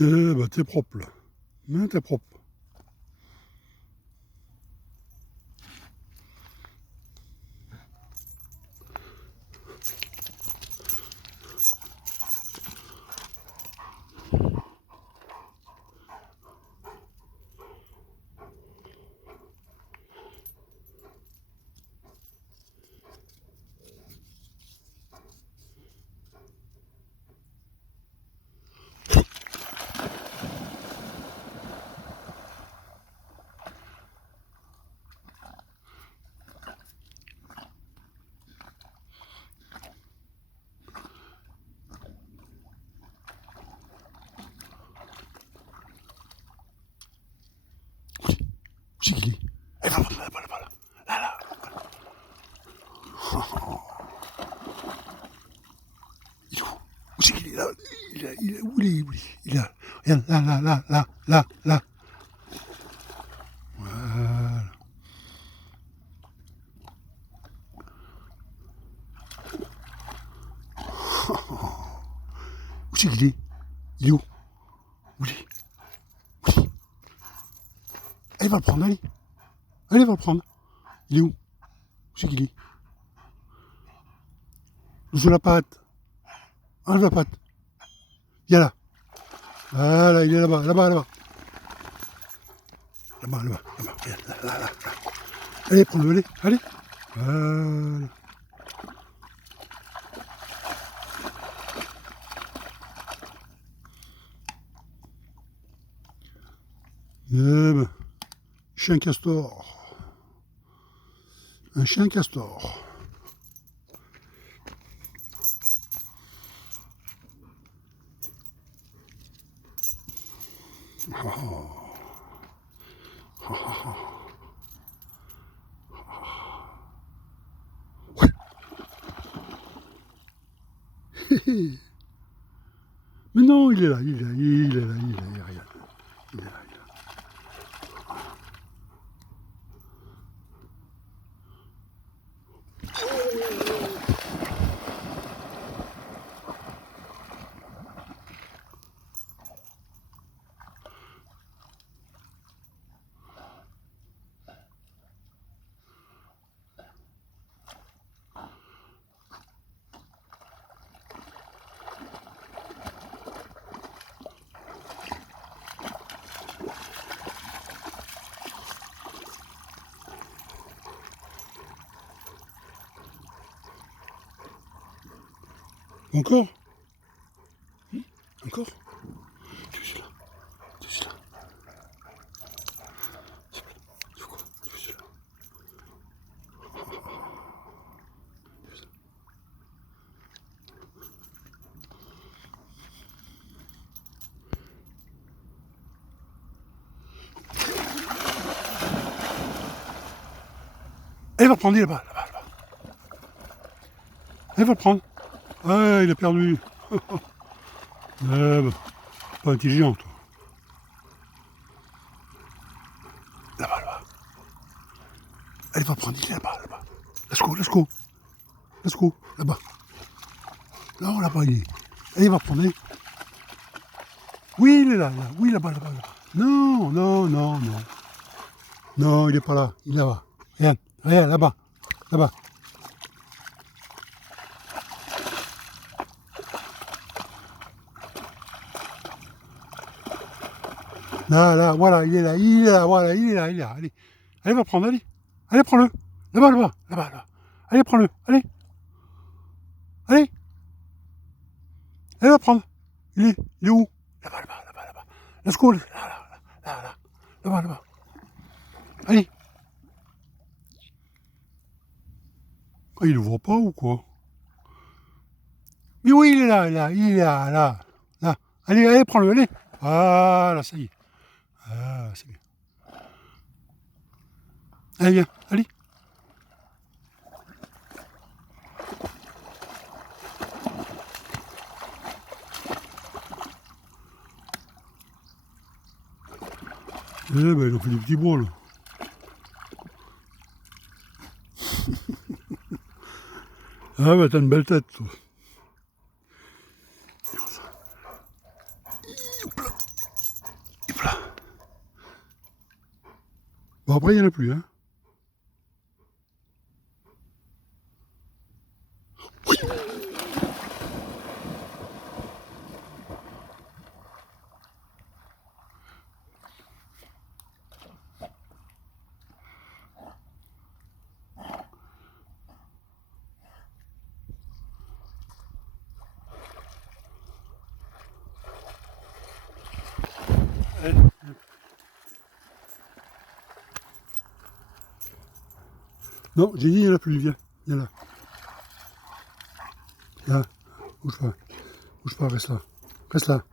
Eh bah t'es propre là. Hein, t'es propre. Où c'est qu'il est? Eh, va là, là, là, là, là. Il est où? Où c'est qu'il est là? Il est où il est là? Regarde, là, là, là, là, là, là. Voilà. Où c'est qu'il est? Il est où? Où il est? Où il est? Allez, va le prendre, allez. Allez, va le prendre. Il est où? Où c'est qu'il est? Sous la patte. Enlève la patte. Viens là. Voilà, il est là-bas, là-bas, là-bas. Là-bas, là-bas, là-bas. Regarde, là, là, là, là. Allez, prends-le, allez, allez. Voilà. Eh ben, chien castor. Un chien castor. Oh. Oh, oh, oh. Ouais. Mais non, il est là, il est là, il est là, il est là, regarde. Il est là, il est là. Encore? Encore? Tu es celui-là. Tu es celui-là. Tu fais quoi? Tu fais celui-là. Elle va le prendre, il est là-bas, là-bas, là-bas. Elle va le prendre. Ouais, il a perdu. Eh ben, pas intelligent, toi. Là-bas, là-bas. Elle va le prendre, il est là-bas, là-bas. Let's go, let's go. Let's go, là-bas. Non, là-bas, il est. Elle va prendre, allez. Oui, il est là, là. Oui, là-bas, là-bas, là-bas. Non, non, non, non. Non, il est pas là. Il est là-bas. Regarde, regarde, là-bas. Là-bas. Là, là, voilà, il est là, il est là, voilà, il est là, il est là. Allez, allez, va prendre, allez. Allez, prends-le. Là-bas, là-bas, là-bas, là. Allez, prends-le. Allez. Allez. Allez, va prendre. Il est où? Là-bas, là-bas, là-bas, là-bas. Let's go. Là, là, là, là, là. Là-bas, là-bas. Allez. Ah, il le voit pas ou quoi? Mais oui, il est là, là, il est là, là. Là. Allez, allez, prends-le, allez. Voilà, ça y est. Ah, c'est bien. Allez, viens, allez. Eh ben, ils ont fait des petits bons, là. Ah, bah, t'as une belle tête, toi. Bon, après, il n'y en a plus, hein. Oui. Non, j'ai dit, il n'y en a plus, viens, viens là. Viens, bouge pas, reste là. Reste là.